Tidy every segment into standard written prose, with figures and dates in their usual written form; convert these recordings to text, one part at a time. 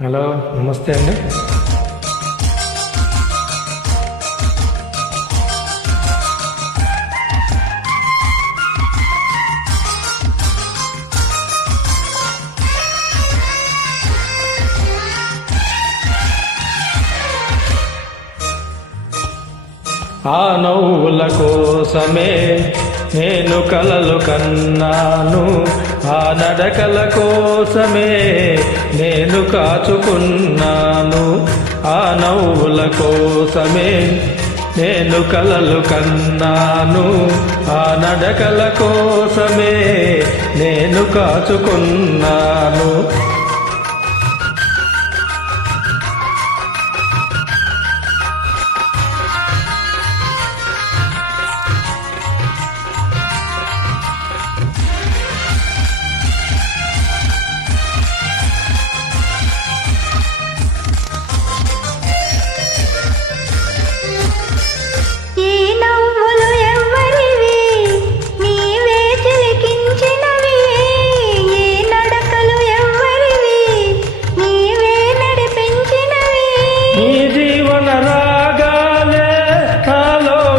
Hello, నమస్తే అండి. ఆ నవ్వుల కోసమే నేను కలలు కన్నాను, ఆ నడకల కోసమే నేను కాచుకున్నాను. ఆ నవ్వుల కోసమే నేను కలలు కన్నాను, ఆ నడకల కోసమే నేను కాచుకున్నాను.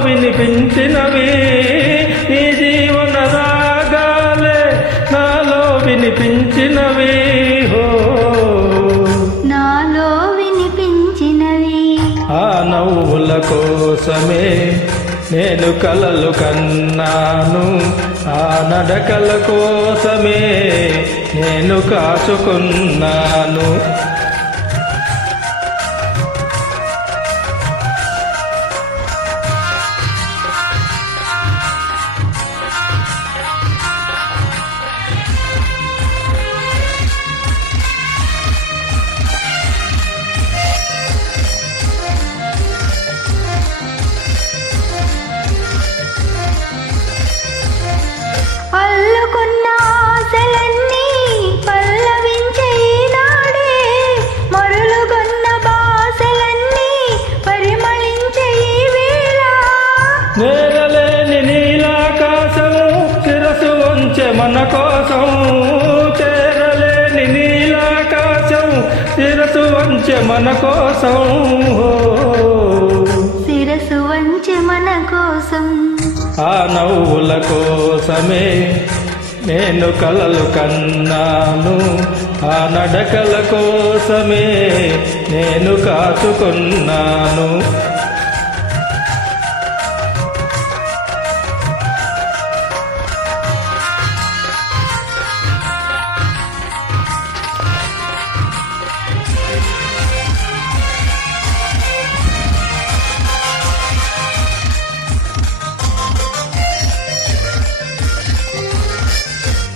వినిపించినవి ఈ జీవన రాగాలే నాలో వినిపించినవి, హో నాలో వినిపించినవి. ఆ నవ్వుల కోసమే నేను కలలు కన్నాను, ఆ నడకల కోసమే నేను కాచుకున్నాను. నేరలేని నీలాకాశము శిరసు వంచె మన కోసం, చేరలేని నీలాకాశం శిరసు వంచె మన కోసం, శిరసు వంచె మన కోసం. ఆ నవ్వుల కోసమే నేను కలలు కన్నాను, ఆ నడకల కోసమే నేను కాచుకున్నాను.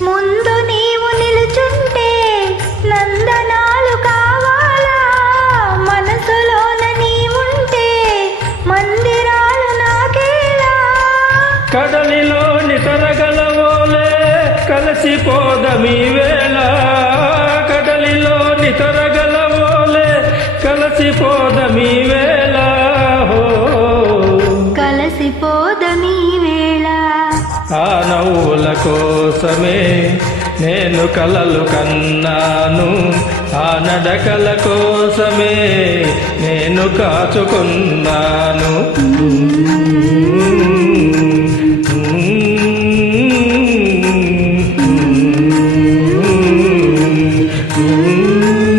ముందు నీవు నిలుచుంటే నందనాలు కావాలా, మనసులోన నీవుంటే మందిరాలు నాకేలా. కడలిలోని తరగలవోలే కలసిపోదమీ వేళ, కడలిలోని తరగలవోలే కలసిపోదమీ వేళ, కలసిపోదమీ వేళ. ఆ నవ్వుల కోసమే నేను కలలు కన్నాను, ఆ నడకల కోసమే నేను కాచుకున్నాను. Mm-hmm.